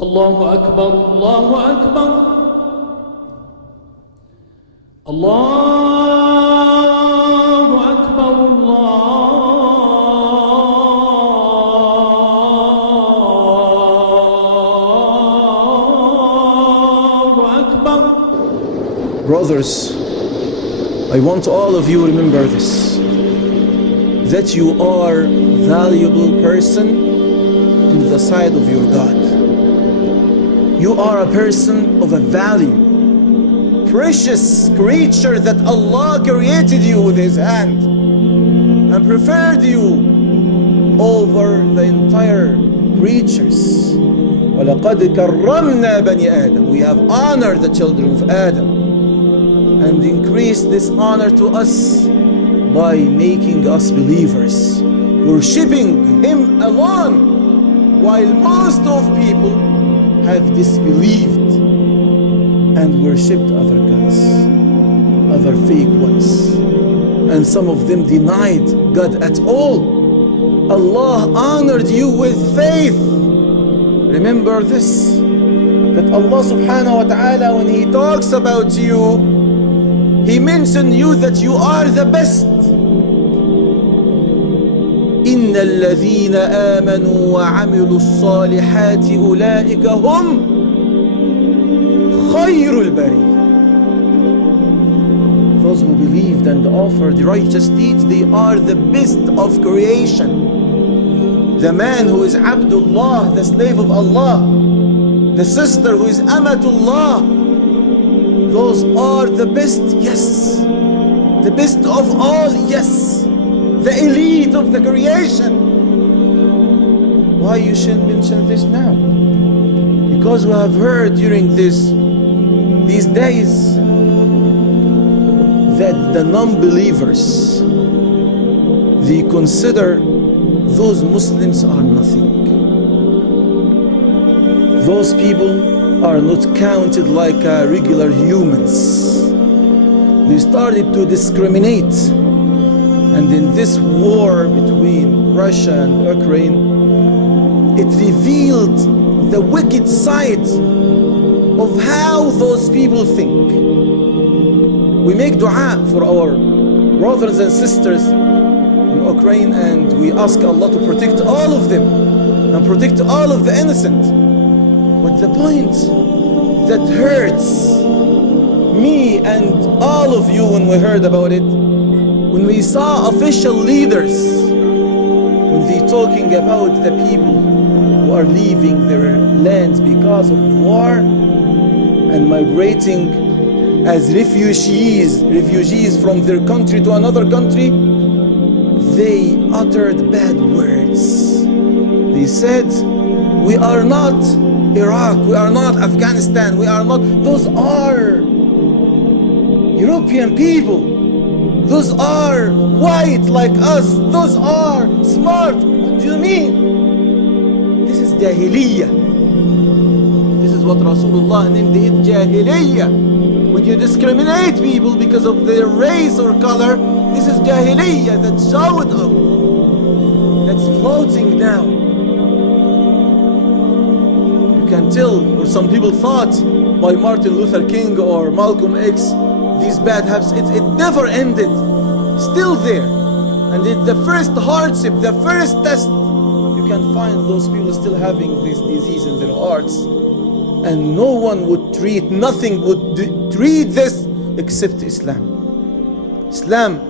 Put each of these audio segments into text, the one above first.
الله أكبر الله أكبر الله أكبر الله أكبر. Brothers, I want all of you remember this, that you are valuable person in the sight of your God. You are a person of a value, precious creature that Allah created you with His hand and preferred you over the entire creatures. وَلَقَدْ كَرَّمْنَا بَنِي آدَمَ. We have honored the children of Adam and increased this honor to us by making us believers, worshipping Him alone, while most of people have disbelieved and worshipped other gods, other fake ones, and some of them denied God at all. Allah honored you with faith. Remember this, that Allah subhanahu wa ta'ala, when He talks about you, He mentioned you that you are the best. إن الذين آمنوا وعملوا الصالحات أولئك هم خير البرية. Those who believed and offered righteous deeds, they are the best of creation. The man who is Abdullah, the slave of Allah, the sister who is Amatullah, those are the best, yes. The best of all, yes. The elite of the creation. Why you should mention this now? Because we have heard during these days that the non-believers, they consider those Muslims are nothing. Those people are not counted like regular humans. They started to discriminate. And in this war between Russia and Ukraine, it revealed the wicked side of how those people think. We make dua for our brothers and sisters in Ukraine, and we ask Allah to protect all of them and protect all of the innocent. But the point that hurts me and all of you when we heard about it, when we saw official leaders, when they talking about the people who are leaving their lands because of war and migrating as refugees from their country to another country, they uttered bad words. They said, we are not Iraq, we are not Afghanistan, we are not, those are European people. Those are white like us. Those are smart. What do you mean? This is Jahiliyyah. This is what Rasulullah named it, Jahiliyyah. When you discriminate people because of their race or color, this is Jahiliyyah that showed up, that's floating now. You can tell, or some people thought by Martin Luther King or Malcolm X, these bad habits, it never ended, still there. And the first hardship, the first test, you can find those people still having this disease in their hearts. And no one would treat, nothing would treat this except Islam. Islam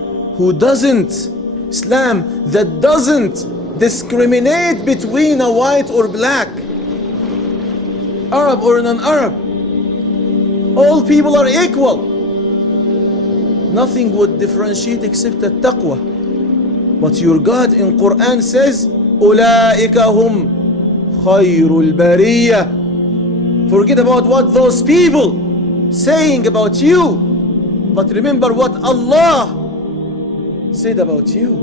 that doesn't discriminate between a white or black, Arab or non-Arab. All people are equal. Nothing would differentiate except the taqwa. But your God in Quran says, أُولَٰئِكَ هُمْ خَيْرُ الْبَرِيَّةِ. Forget about what those people saying about you, but remember what Allah said about you.